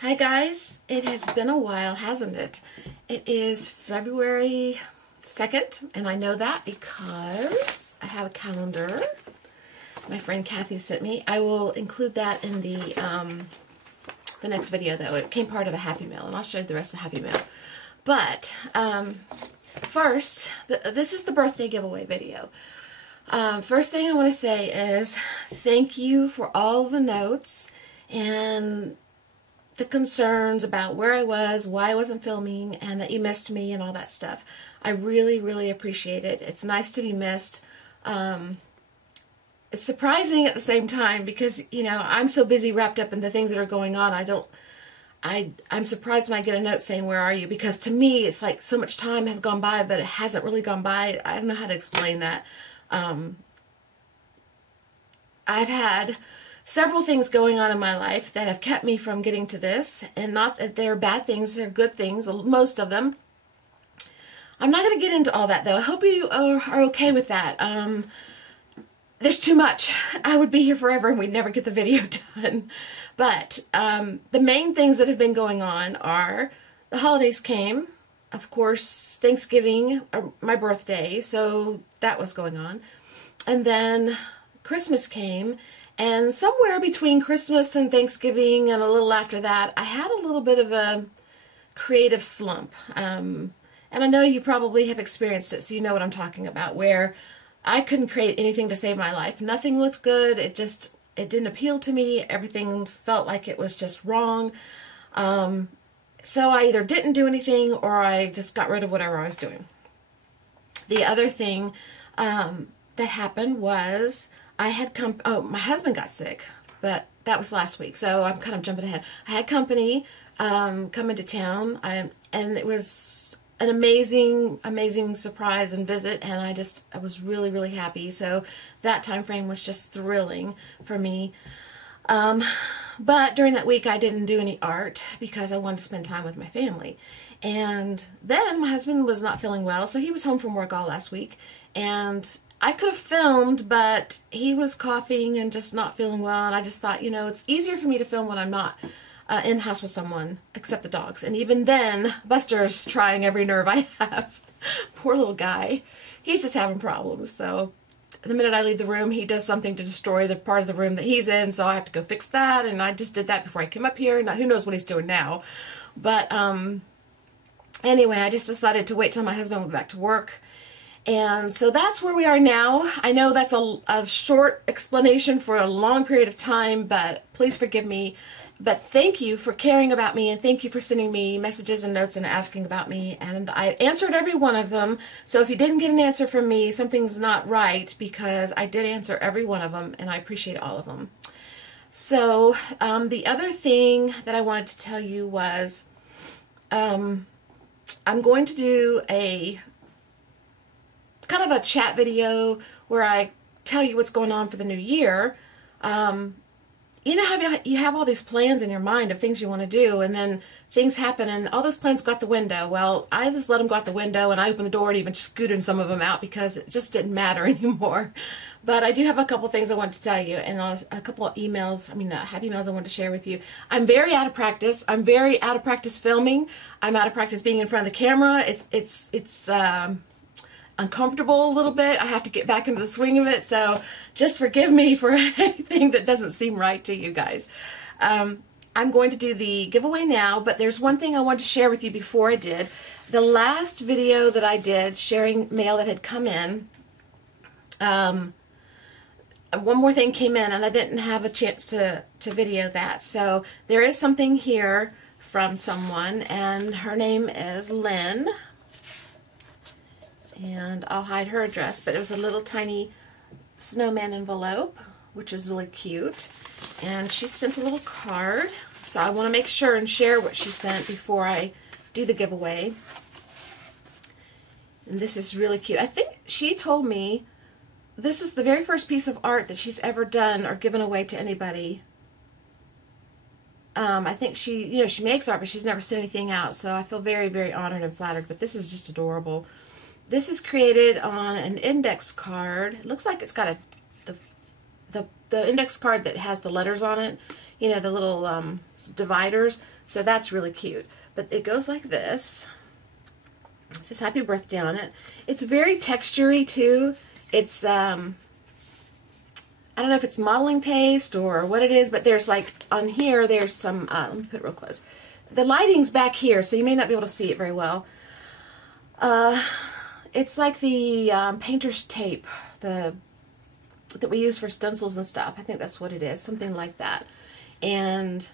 Hi guys, it has been a while, hasn't it? It is February 2nd, and I know that because I have a calendar my friend Kathy sent me. I will include that in the next video, though. It came part of a Happy Mail, and I'll show you the rest of the Happy Mail. But first, this is the birthday giveaway video. First thing I want to say is thank you for all the notes and the concerns about where I was, why I wasn't filming, and that you missed me and all that stuff. I really, really appreciate it. It's nice to be missed. It's surprising at the same time because, you know, I'm so busy wrapped up in the things that are going on. I'm surprised when I get a note saying, where are you? Because to me, it's like so much time has gone by, but it hasn't really gone by. I don't know how to explain that. I've had several things going on in my life that have kept me from getting to this, and not that they're bad things, they're good things, most of them. I'm not going to get into all that, though. I hope you are okay with that. There's too much. I would be here forever and we'd never get the video done. But the main things that have been going on are the holidays came. Of course, Thanksgiving, my birthday, so that was going on. And then Christmas came, and somewhere between Christmas and Thanksgiving and a little after that, I had a little bit of a creative slump. And I know you probably have experienced it, so you know what I'm talking about, where I couldn't create anything to save my life. Nothing looked good. It didn't appeal to me. Everything felt like it was just wrong. So I either didn't do anything or I just got rid of whatever I was doing. The other thing that happened was my husband got sick, but that was last week, so I'm kind of jumping ahead. I had company come into town, and it was an amazing surprise and visit, and I was really, really happy. So that time frame was just thrilling for me. But during that week I didn't do any art because I wanted to spend time with my family. And then my husband was not feeling well, so he was home from work all last week, and I could have filmed, but he was coughing and just not feeling well, and I just thought, you know, it's easier for me to film when I'm not in the house with someone, except the dogs. And even then, Buster's trying every nerve I have. Poor little guy. He's just having problems. So the minute I leave the room, he does something to destroy the part of the room that he's in, so I have to go fix that. And I just did that before I came up here. Now, who knows what he's doing now. But anyway, I just decided to wait till my husband went back to work. And so that's where we are now. I know that's a short explanation for a long period of time, but please forgive me. But thank you for caring about me, and thank you for sending me messages and notes and asking about me. And I answered every one of them. So if you didn't get an answer from me, something's not right, because I did answer every one of them, and I appreciate all of them. So the other thing that I wanted to tell you was I'm going to do a kind of a chat video where I tell you what's going on for the new year. You know how you have all these plans in your mind of things you want to do, and then things happen and all those plans go out the window. Well, I just let them go out the window, and I opened the door and even scooted some of them out because it just didn't matter anymore. But I do have a couple things I wanted to tell you, and a couple of emails, happy emails I wanted to share with you. I'm very out of practice. I'm very out of practice filming. I'm out of practice being in front of the camera. It's uncomfortable a little bit. I have to get back into the swing of it, so just forgive me for anything that doesn't seem right to you guys. I'm going to do the giveaway now, but there's one thing I wanted to share with you before I did. The last video that I did sharing mail that had come in, one more thing came in and I didn't have a chance to video that. So there is something here from someone, and her name is Lynn. And I'll hide her address, but it was a little tiny snowman envelope, which is really cute. And she sent a little card, so I want to make sure and share what she sent before I do the giveaway. And this is really cute. I think she told me this is the very first piece of art that she's ever done or given away to anybody. I think she makes art, but she's never sent anything out, so I feel very, very honored and flattered. But this is just adorable. This is created on an index card. It looks like it's got the the index card that has the letters on it, you know, the little dividers. So that's really cute. But it goes like this. It says happy birthday on it. It's very textury too. It's, I don't know if it's modeling paste or what it is, but there's like, on here, there's some, let me put it real close. The lighting's back here, so you may not be able to see it very well. It's like the painter's tape, that we use for stencils and stuff. I think that's what it is, something like that. And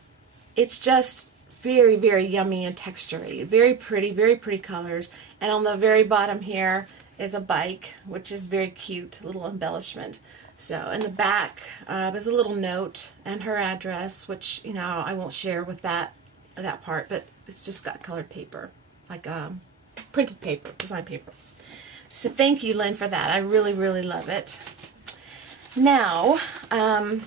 it's just very, very yummy and textury. Very pretty colors. And on the very bottom here is a bike, which is very cute, little embellishment. So in the back is a little note and her address, which, you know, I won't share with that part, but it's just got colored paper, like printed paper, design paper. So thank you, Lynn, for that. I really, really love it. Now, oh,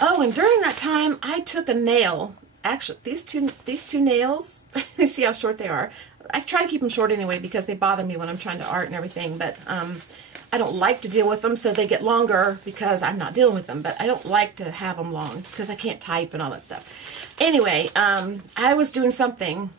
and during that time, I took a nail. Actually, these two nails, you see how short they are. I try to keep them short anyway because they bother me when I'm trying to art and everything, but I don't like to deal with them, so they get longer because I'm not dealing with them, but I don't like to have them long because I can't type and all that stuff. Anyway, I was doing something,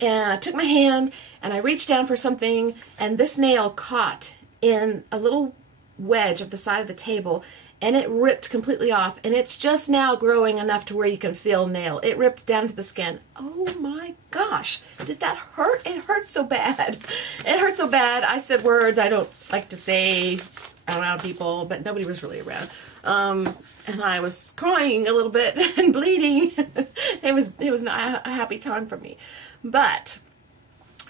and I took my hand, and I reached down for something, and this nail caught in a little wedge of the side of the table, and it ripped completely off, and it's just now growing enough to where you can feel nail. It ripped down to the skin. Oh my gosh, did that hurt? It hurt so bad. It hurt so bad. I said words I don't like to say around people, but nobody was really around. And I was crying a little bit and bleeding. It was not a happy time for me. But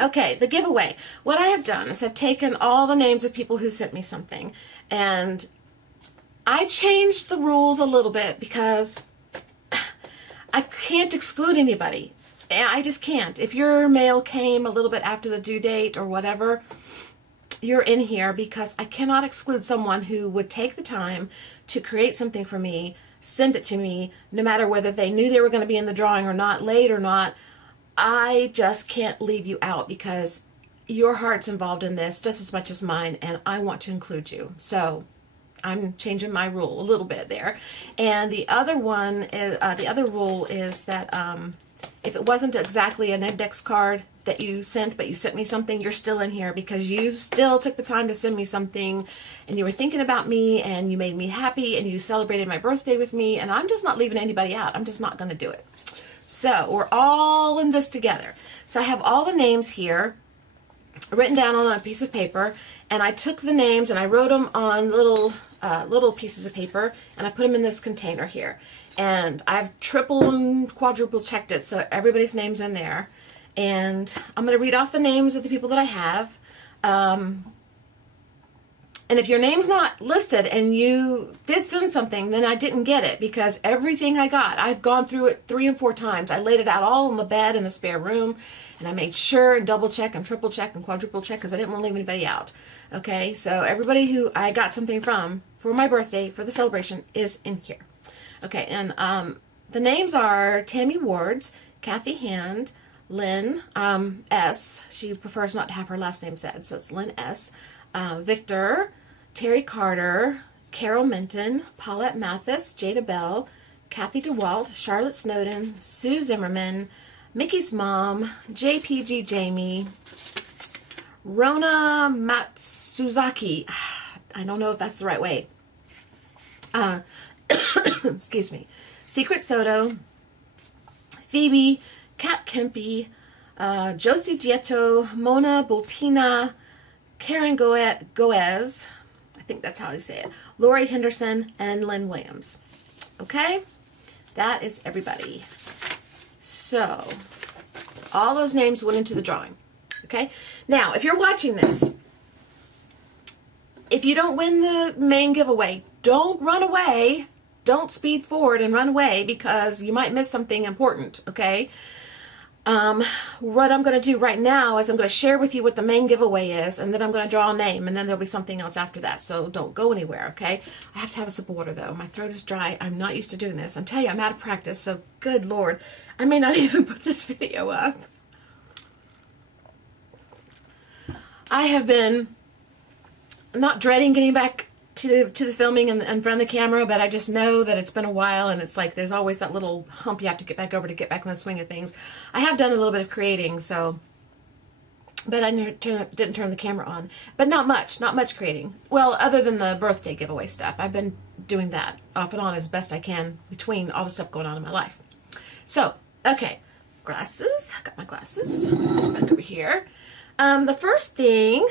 okay, the giveaway. What I have done is I've taken all the names of people who sent me something, and I changed the rules a little bit because I can't exclude anybody. I just can't. If your mail came a little bit after the due date or whatever, you're in here because I cannot exclude someone who would take the time to create something for me, send it to me, no matter whether they knew they were going to be in the drawing or not, late or not. I just can't leave you out because your heart's involved in this just as much as mine, and I want to include you. So I'm changing my rule a little bit there. And the other one is, the other rule is that if it wasn't exactly an index card that you sent, but you sent me something, you're still in here because you still took the time to send me something, and you were thinking about me, and you made me happy, and you celebrated my birthday with me, and I'm just not leaving anybody out. I'm just not going to do it. So we're all in this together. So I have all the names here written down on a piece of paper, and I took the names and I wrote them on little pieces of paper, and I put them in this container here. And I've triple and quadruple checked it, so everybody's name's in there. And I'm going to read off the names of the people that I have. And if your name's not listed and you did send something, then I didn't get it, because everything I got, I've gone through it 3 and 4 times. I laid it out all on the bed in the spare room, and I made sure and double check and triple check and quadruple check because I didn't want to leave anybody out. Okay, so everybody who I got something from for my birthday, for the celebration, is in here. Okay, and the names are Tammy Wards, Kathy Hand, Lynn S. She prefers not to have her last name said, so it's Lynn S. Victor, Terry Carter, Carol Minton, Paulette Mathis, Jada Bell, Kathy DeWalt, Charlotte Snowden, Sue Zimmerman, Mickey's mom, JPG Jamie, Rona Matsuzaki. I don't know if that's the right way. Excuse me. Secret Soto, Phoebe, Kat Kempe, Josie Dieto, Mona Boltina, Karen Goez, I think that's how you say it, Laurie Henderson, and Lynn Williams. Okay? That is everybody. So, all those names went into the drawing. Okay? Now, if you're watching this, if you don't win the main giveaway, don't run away. Don't speed forward and run away because you might miss something important. Okay? What I'm going to do right now is I'm going to share with you what the main giveaway is, and then I'm going to draw a name, and then there'll be something else after that, so don't go anywhere, okay? I have to have a sip of water, though. My throat is dry. I'm not used to doing this. I'm telling you, I'm out of practice, so good Lord. I may not even put this video up. I have been not dreading getting back to the filming in front of the camera, but I just know that it's been a while, and it's like there's always that little hump you have to get back over to get back in the swing of things. I have done a little bit of creating, so, but I didn't turn the camera on. But not much creating. Well, other than the birthday giveaway stuff. I've been doing that off and on as best I can between all the stuff going on in my life. So, okay, glasses. I got my glasses. This back over here. The first thing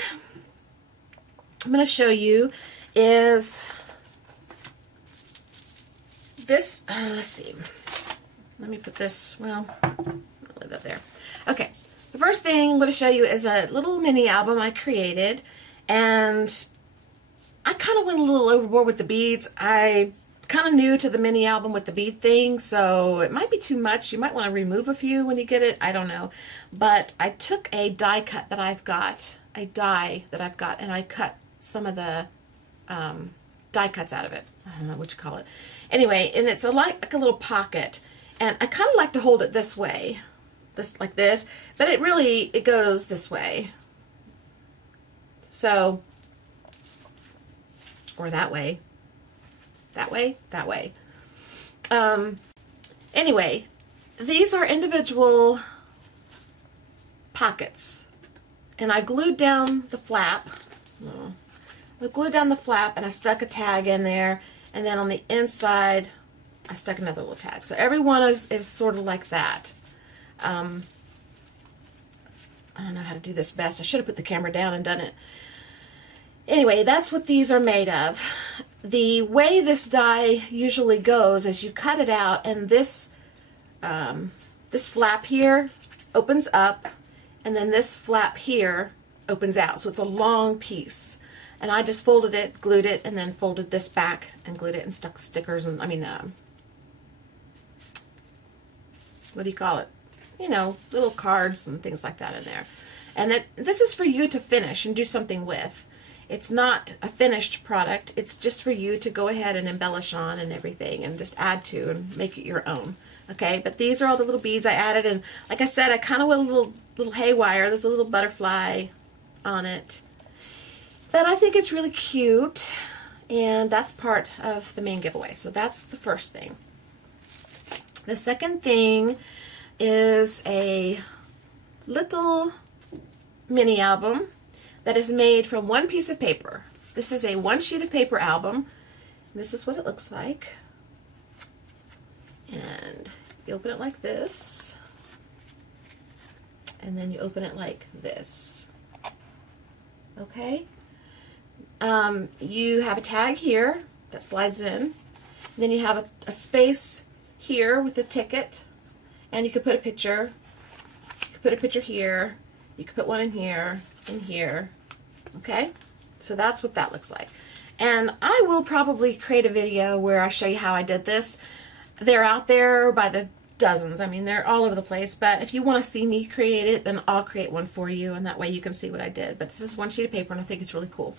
I'm going to show you is this. Let's see. Let me put this, well, I'll leave that there. Okay. The first thing I'm going to show you is a little mini album I created, and I kind of went a little overboard with the beads. I kind of new to the mini album with the bead thing, so it might be too much. You might want to remove a few when you get it. I don't know. But I took a die cut that I've got, and I cut some of the die cuts out of it. I don't know what you call it. Anyway, and it's like a little pocket, and I kind of like to hold it this way. Like this, but it goes this way. So, or that way. That way. Anyway, these are individual pockets, and I glued down the flap. I glued down the flap, and I stuck a tag in there, and then on the inside, I stuck another little tag. So every one is sort of like that. I don't know how to do this best. I should have put the camera down and done it. Anyway, that's what these are made of. The way this die usually goes is you cut it out, and this this flap here opens up, and then this flap here opens out. So it's a long piece. And I just folded it, glued it, and then folded this back and glued it and stuck stickers and, what do you call it? You know, little cards and things like that in there. And this is for you to finish and do something with. It's not a finished product. It's just for you to go ahead and embellish on and everything and just add to and make it your own. Okay, but these are all the little beads I added, and like I said, I kind of went a little haywire. There's a little butterfly on it. But I think it's really cute, and that's part of the main giveaway. So that's the first thing. The second thing is a little mini album that is made from one piece of paper. This is a one sheet of paper album. This is what it looks like. And you open it like this. And then you open it like this. Okay? You have a tag here that slides in. And then you have a space here with a ticket. And you could put a picture. You could put a picture here. You could put one in here, and here. Okay? So that's what that looks like. And I will probably create a video where I show you how I did this. They're out there by the dozens. I mean, they're all over the place. But if you want to see me create it, then I'll create one for you, and that way you can see what I did. But this is one sheet of paper, and I think it's really cool.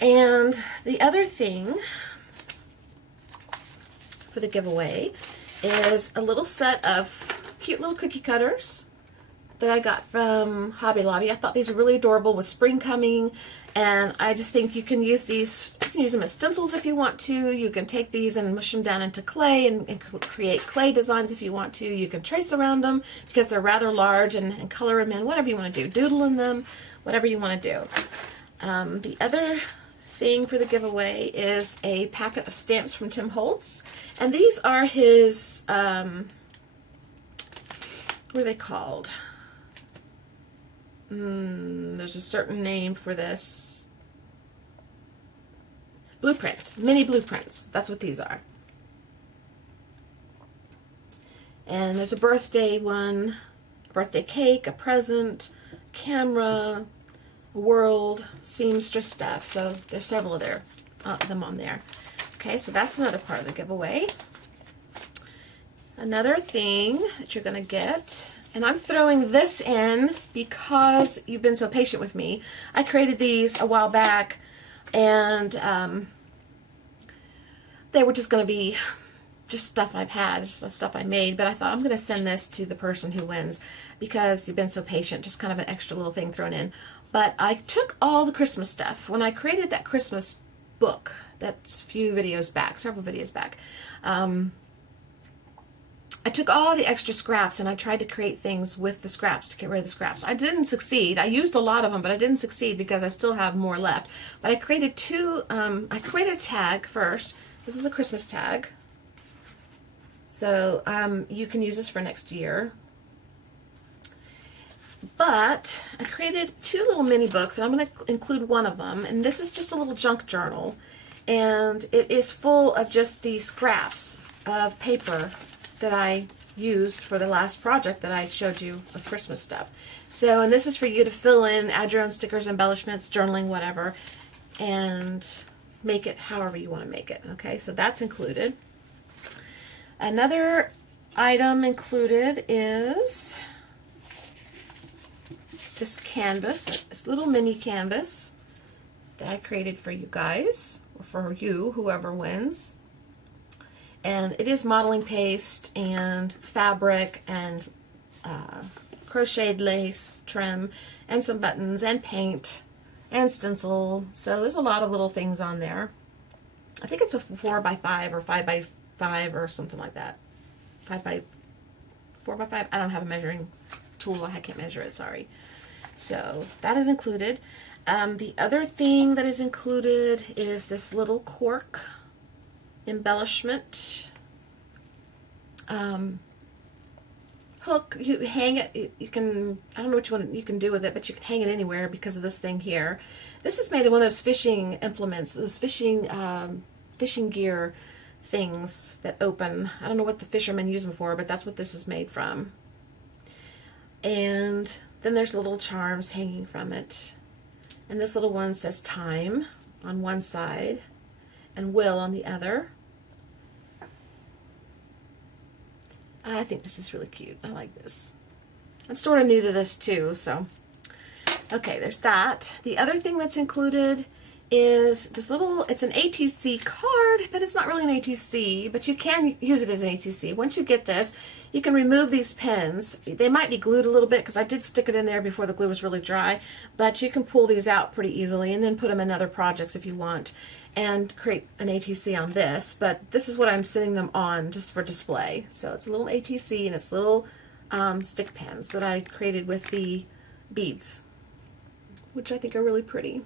And the other thing for the giveaway is a little set of cute little cookie cutters that I got from Hobby Lobby. I thought these were really adorable with spring coming, and I just think you can use these. You can use them as stencils if you want to. You can take these and mush them down into clay and create clay designs if you want to. You can trace around them because they're rather large and color them in, whatever you want to do. Doodle in them, whatever you want to do. The other thing for the giveaway is a packet of stamps from Tim Holtz, and these are his, what are they called? There's a certain name for this. Blueprints, mini blueprints. That's what these are. And there's a birthday one, a birthday cake, a present, camera, world, seamstress stuff. So there's several of them on there. Okay, so that's another part of the giveaway. Another thing that you're going to get, and I'm throwing this in because you've been so patient with me. I created these a while back, and they were just going to be just stuff I've had, just stuff I made, but I thought I'm going to send this to the person who wins because you've been so patient, just kind of an extra little thing thrown in. But I took all the Christmas stuff. When I created that Christmas book. That's a few videos back, several videos back. I took all the extra scraps and I tried to create things with the scraps to get rid of the scraps. I didn't succeed. I used a lot of them, but I didn't succeed because I still have more left. But I created I created a tag first. This is a Christmas tag. So you can use this for next year. But I created 2 little mini books, and I'm going to include one of them. And this is just a little junk journal. And it is full of just the scraps of paper that I used for the last project that I showed you of Christmas stuff. So, and this is for you to fill in, add your own stickers, embellishments, journaling, whatever, and make it however you want to make it. Okay, so that's included. Another item included is this canvas, this little mini canvas that I created for you guys, or for you, whoever wins. And it is modeling paste and fabric and crocheted lace trim and some buttons and paint and stencil. So there's a lot of little things on there. I think it's a 4x5 or 5x5 or something like that. 4x5. I don't have a measuring tool. I can't measure it, sorry. So that is included. The other thing that is included is this little cork embellishment hook. You hang it, you can, I don't know what you can do with it, but you can hang it anywhere because of this thing here. This is made of one of those fishing implements, those fishing gear things that open. I don't know what the fishermen use them for, but that's what this is made from. And then there's little charms hanging from it. And this little one says time on one side and will on the other. I think this is really cute. I like this. I'm sort of new to this too, so. Okay, there's that. The other thing that's included is this little, it's an ATC card, but it's not really an ATC, but you can use it as an ATC. Once you get this, you can remove these pins. They might be glued a little bit because I did stick it in there before the glue was really dry, but you can pull these out pretty easily and then put them in other projects if you want and create an ATC on this. But this is what I'm sitting them on just for display. So it's a little ATC and it's little stick pins that I created with the beads, which I think are really pretty.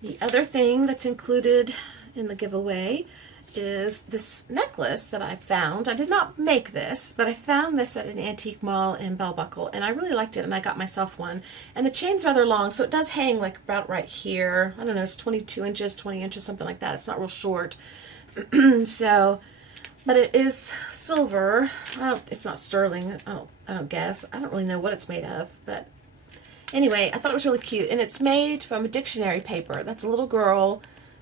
The other thing that's included in the giveaway is this necklace that I found. I did not make this, but I found this at an antique mall in Bell Buckle, and I really liked it, and I got myself one. And the chain's rather long, so it does hang like about right here. I don't know, it's 22 inches, 20 inches, something like that. It's not real short. So, but it is silver. It's not sterling. I don't guess. I don't really know what it's made of, but anyway, I thought it was really cute, and it's made from a dictionary paper. That's a little girl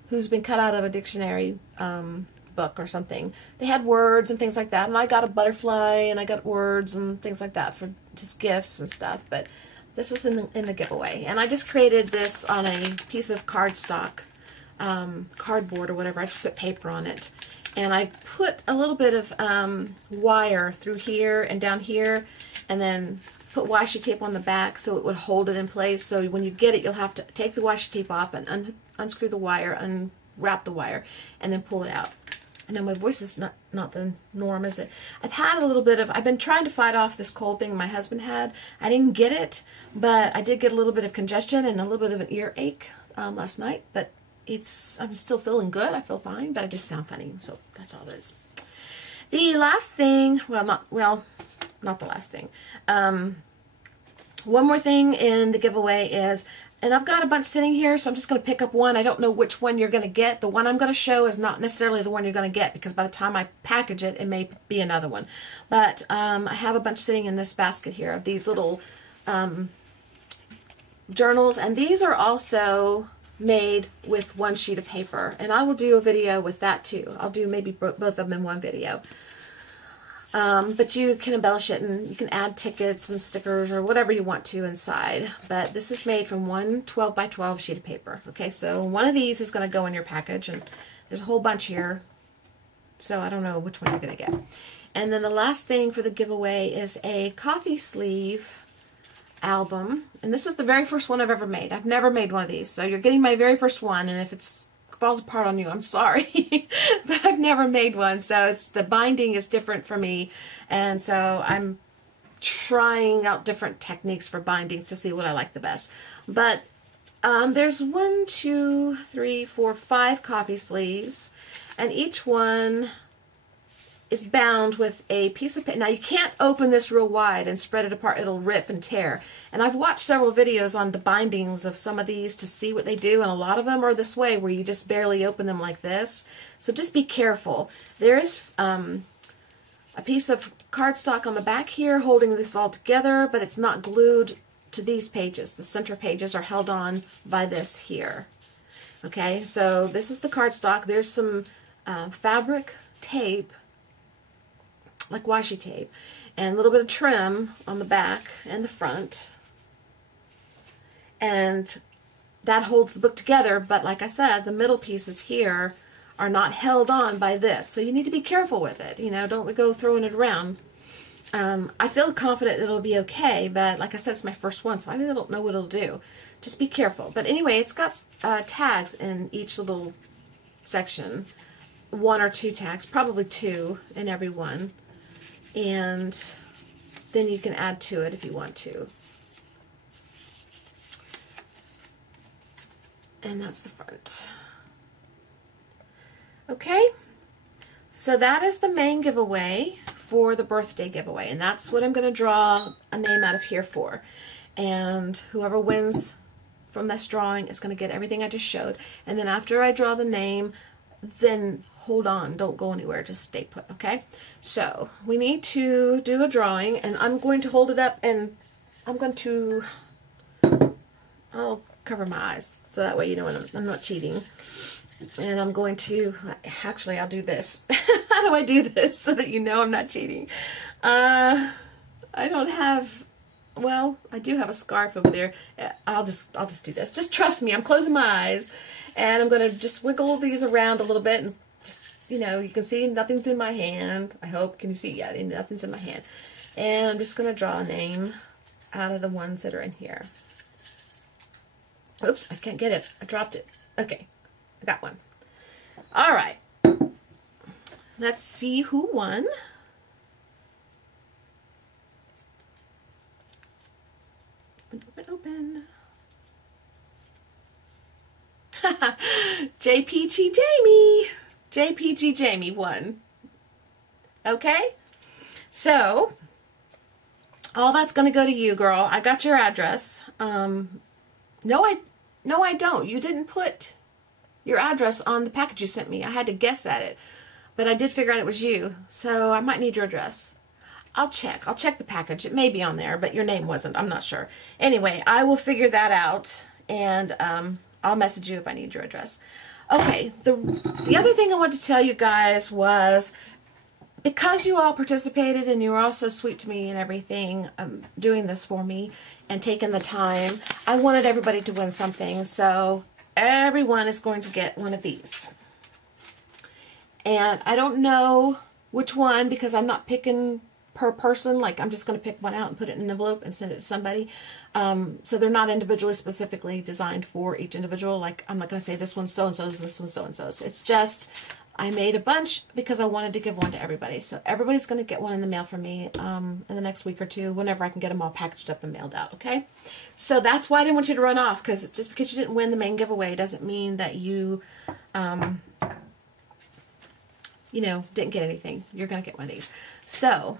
who's been cut out of a dictionary book or something. They had words and things like that, and I got a butterfly, and I got words and things like that for just gifts and stuff, but this is in the giveaway. And I just created this on a piece of cardstock, cardboard or whatever. I just put paper on it, and I put a little bit of wire through here and down here, and then put washi tape on the back so it would hold it in place. So when you get it, you'll have to take the washi tape off and unscrew the wire, unwrap the wire, and then pull it out. I know my voice is not the norm, is it? I've been trying to fight off this cold thing my husband had. I didn't get it, but I did get a little bit of congestion and a little bit of an earache last night, but I'm still feeling good. I feel fine, but I just sound funny, so that's all it is. The last thing, not the last thing. One more thing in the giveaway is, and I've got a bunch sitting here, so I'm just going to pick up one. I don't know which one you're going to get. The one I'm going to show is not necessarily the one you're going to get, because by the time I package it, it may be another one. But I have a bunch sitting in this basket here of these little journals, and these are also made with one sheet of paper. And I will do a video with that too. I'll do maybe both of them in one video. But you can embellish it, and you can add tickets and stickers or whatever you want to inside. But this is made from one 12 by 12 sheet of paper. Okay, so one of these is going to go in your package, and there's a whole bunch here, so I don't know which one you're going to get. And then the last thing for the giveaway is a coffee sleeve album, and this is the very first one I've ever made. I've never made one of these, so you're getting my very first one, and if it falls apart on you, I'm sorry. But I've never made one, so it's the binding is different for me, and so I'm trying out different techniques for bindings to see what I like the best. But there's 1, 2, 3, 4, 5 coffee sleeves, and each one is bound with a piece of paper. Now you can't open this real wide and spread it apart. It'll rip and tear. And I've watched several videos on the bindings of some of these to see what they do, and a lot of them are this way where you just barely open them like this. So just be careful. There is a piece of cardstock on the back here holding this all together, but it's not glued to these pages. The center pages are held on by this here. Okay, so this is the cardstock. There's some fabric tape, like washi tape, and a little bit of trim on the back and the front, and that holds the book together. But like I said, the middle pieces here are not held on by this, so you need to be careful with it. You know, don't go throwing it around. I feel confident it'll be okay, but like I said, it's my first one, so I don't know what it'll do. Just be careful. But anyway, it's got tags in each little section, 1 or 2 tags, probably 2 in every one. And then you can add to it if you want to. And that's the front. Okay, so that is the main giveaway for the birthday giveaway, and that's what I'm going to draw a name out of here for. And whoever wins from this drawing is going to get everything I just showed. And then after I draw the name, then hold on, don't go anywhere, just stay put, okay? So we need to do a drawing, and I'm going to hold it up, and I'm going to, I'll cover my eyes so that way you know I'm not cheating. And I'm going to, actually I'll do this. How do I do this so that you know I'm not cheating? I don't have, well, I do have a scarf over there. I'll just do this. Just trust me, I'm closing my eyes, and I'm going to just wiggle these around a little bit, and just, you know, you can see nothing's in my hand. I hope, can you see? Yeah, nothing's in my hand. And I'm just going to draw a name out of the ones that are in here. Oops, I can't get it. I dropped it. Okay, I got one. All right. Let's see who won. Open, open, open. JPG Jamie. JPG Jamie won. Okay? So, all that's going to go to you, girl. I got your address. No, I don't. You didn't put your address on the package you sent me. I had to guess at it. But I did figure out it was you. So, I might need your address. I'll check. I'll check the package. It may be on there, but your name wasn't. I'm not sure. Anyway, I will figure that out, and I'll message you if I need your address. Okay, the other thing I wanted to tell you guys was, because you all participated and you were all so sweet to me and everything, doing this for me and taking the time, I wanted everybody to win something. So everyone is going to get one of these. And I don't know which one, because I'm not picking per person. Like, I'm just going to pick one out and put it in an envelope and send it to somebody. So they're not individually specifically designed for each individual. Like, I'm not going to say this one's so-and-so's, this one's so-and-so's. It's just, I made a bunch because I wanted to give one to everybody. So everybody's going to get one in the mail from me in the next week or two, whenever I can get them all packaged up and mailed out, okay? So that's why I didn't want you to run off, because just because you didn't win the main giveaway doesn't mean that you, you know, didn't get anything. You're going to get one of these. So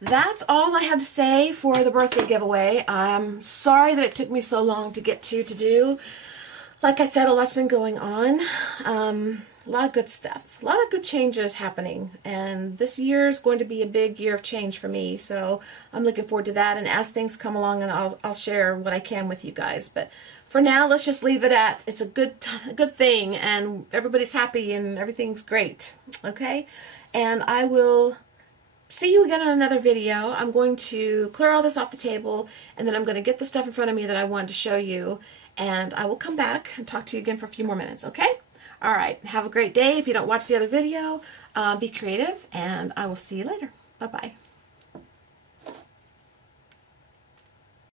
that's all I had to say for the birthday giveaway. I'm sorry that it took me so long to get to do. Like I said, a lot's been going on. A lot of good stuff. A lot of good changes happening. And this year is going to be a big year of change for me. So I'm looking forward to that. And as things come along, and I'll share what I can with you guys. But for now, let's just leave it at, it's a good thing. And everybody's happy and everything's great. Okay? And I will see you again in another video. I'm going to clear all this off the table, and then I'm going to get the stuff in front of me that I wanted to show you, and I will come back and talk to you again for a few more minutes, okay? All right, have a great day. If you don't watch the other video, be creative, and I will see you later. Bye-bye.